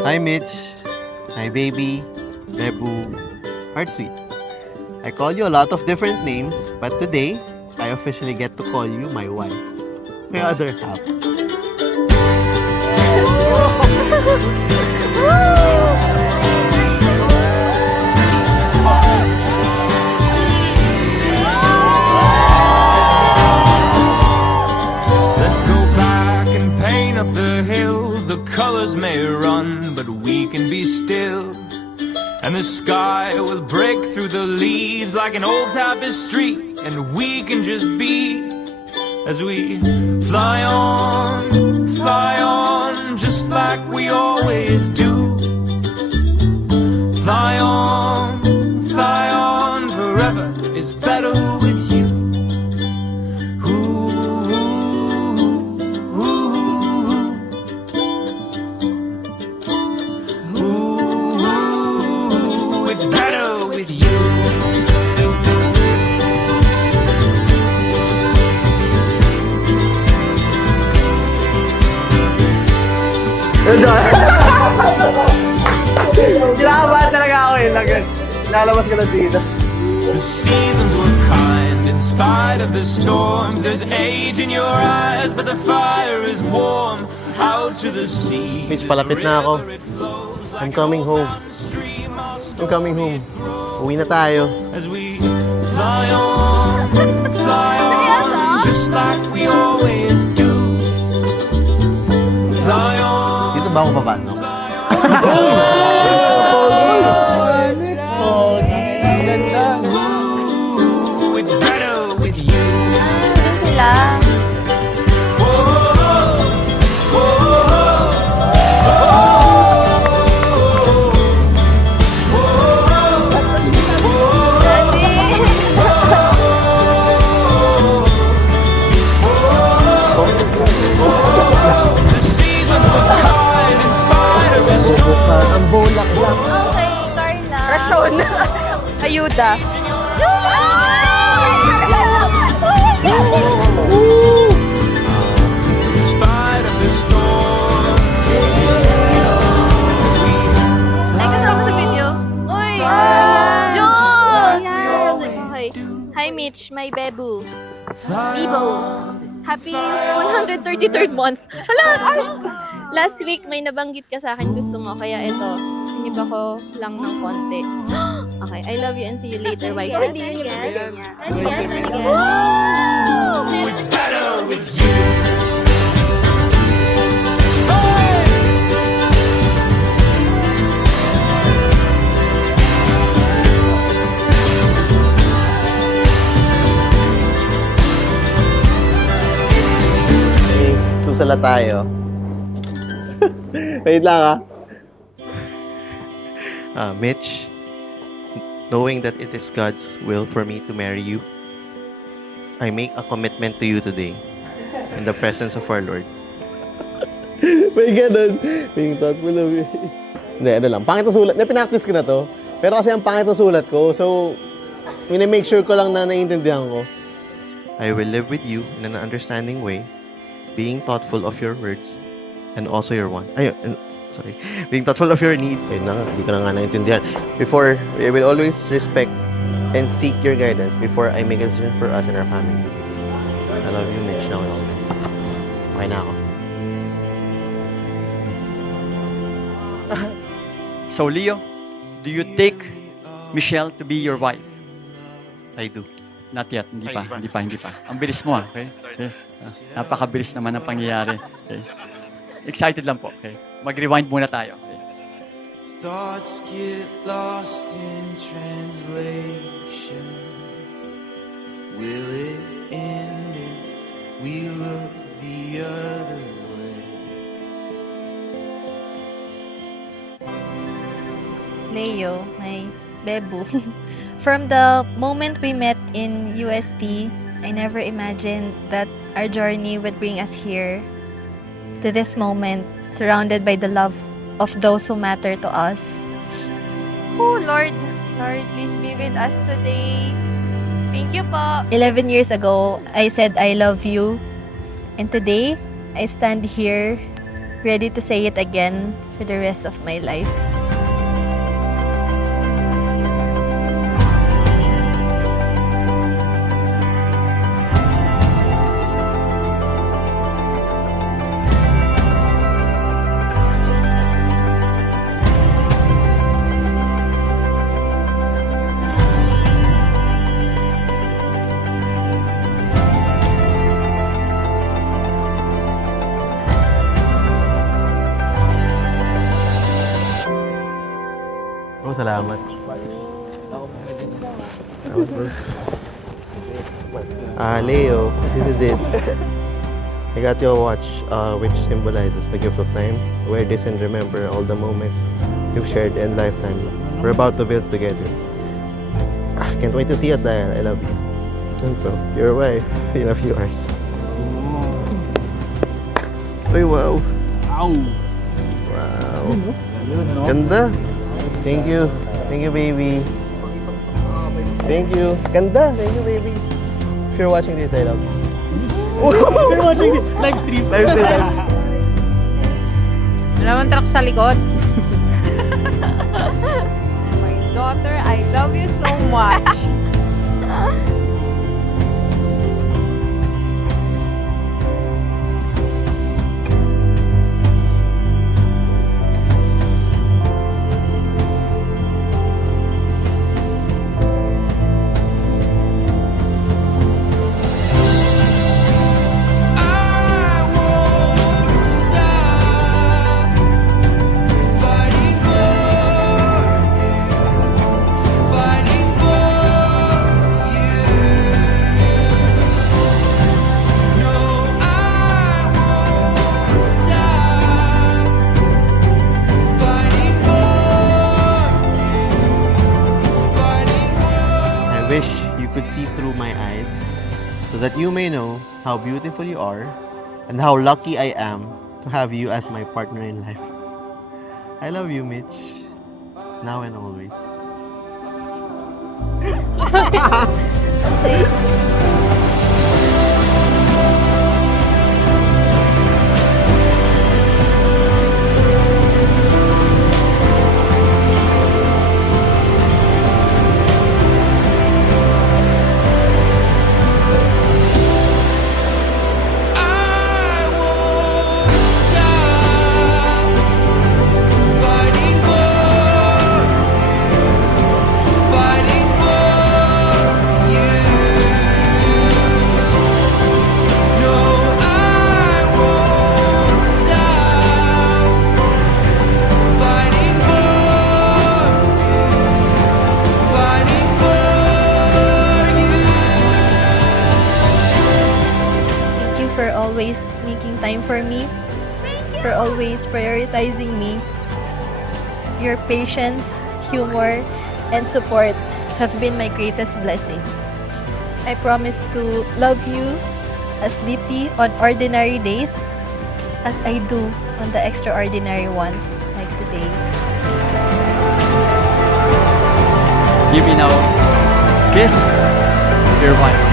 Hi, Mitch. Hi, baby. Bebu. Heartsweet. I call you a lot of different names, but today, I officially get to call you my wife. My other half. Let's go back and paint up the hills. The colors may run, but we can be still. And the sky will break through the leaves like an old tapestry, and we can just be as we fly on, just like we always do. Fly on, forever is better with you. It's better with you. Kinakabahan talaga ako eh. Lalabas ka na dito. The seasons were kind in spite of the storms. There's age in your eyes, but the fire is warm. Out to the sea. Mitch, palapit na ako. I'm coming home. I'm coming home. Uwi na tayo. As we fly on, just like we always do. Fly on. Dito ba ako papasok? Ooh, it's better with you. Doon sila. The seasons were kind in spite of the storm. Ang bolak-lak. Okay, Carla. Rason. Ayuda. In spite of the storm. As we Ay, kasama sa video. Uy! John! Okay. Hi, Mitch. My Bebu. Bebo. Happy 133rd month. Hala! Last week, may nabanggit ka sa akin. Gusto mo. Kaya ito, sinip ako lang ng konti. Okay. I love you and see you later. Bye. So, hindi yun yung bibigyan niya. it's better with you. Okay, susala tayo. Wait lang Mitch, knowing that it is God's will for me to marry you, I make a commitment to you today in the presence of our Lord. May ganun. Being thoughtful of me. Hindi, ano lang. Pangit ang sulat. Pinactice ko na to. Pero kasi ang pangit ang sulat ko. So, make sure ko lang na naiintindihan ko. I will live with you in an understanding way, being thoughtful of your words and also your want. Sorry. Being thoughtful of your needs. Ayun na nga, hindi ko na nga naintindihan. Before, I will always respect and seek your guidance before I make a decision for us and our family. I love you, Mitch, now and always. Okay na ako. So, Leo, do you take Michelle to be your wife? I do. Not yet. Hindi Ay, pa. Hindi pa. Ang bilis mo, okay? Napakabilis naman ang pangyayari. Okay? Excited lang po, okay? Mag-rewind muna tayo, okay? Thoughts get lost in translation. Will it end if we look the other way? Leo, my Bebu. From the moment we met in UST, I never imagined that our journey would bring us here to this moment, surrounded by the love of those who matter to us. Oh, Lord, please be with us today. Thank you po. 11 years ago, I said I love you. And today, I stand here ready to say it again for the rest of my life. Oh, salamat. Leo, this is it. I got your watch, which symbolizes the gift of time. Wear this and remember all the moments you've shared in lifetime. We're about to build together. Can't wait to see you, Diane. I love you. Ito, your wife in a few hours. Uy, wow. Ow! Wow. Ganda. Thank you. Thank you, baby. Thank you. Ganda. Thank you, baby. If you're watching this, I love you. You're watching this live stream. Live stream. Wala mang truck sa likod. My daughter, I love you so much. I wish you could see through my eyes so that you may know how beautiful you are and how lucky I am to have you as my partner in life. I love you, Mitch. Now and always. Thank you for always making time for me, for always prioritizing me. Your patience, humor, and support have been my greatest blessings. I promise to love you as deeply on ordinary days as I do on the extraordinary ones like today. Give me now. Kiss your wife.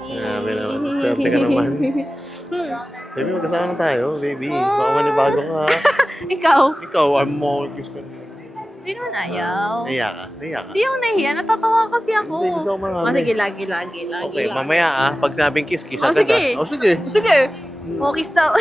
Grabe naman. Swerte ka naman. Baby, magkasama na tayo, baby. Baka manibago ka. Ikaw, Ikaw, I'm more kiss ka na. hindi naman ayaw. Naiya ka? Naiya ka? Hindi ako nahiya, natatawa kasi ako. Hindi, gusto ko marami. Sige, lagi. Okay, mamaya pag sabing kiss, kiss Oh, agad sige. ah. Oh, sige. Sige. Oh, kiss daw.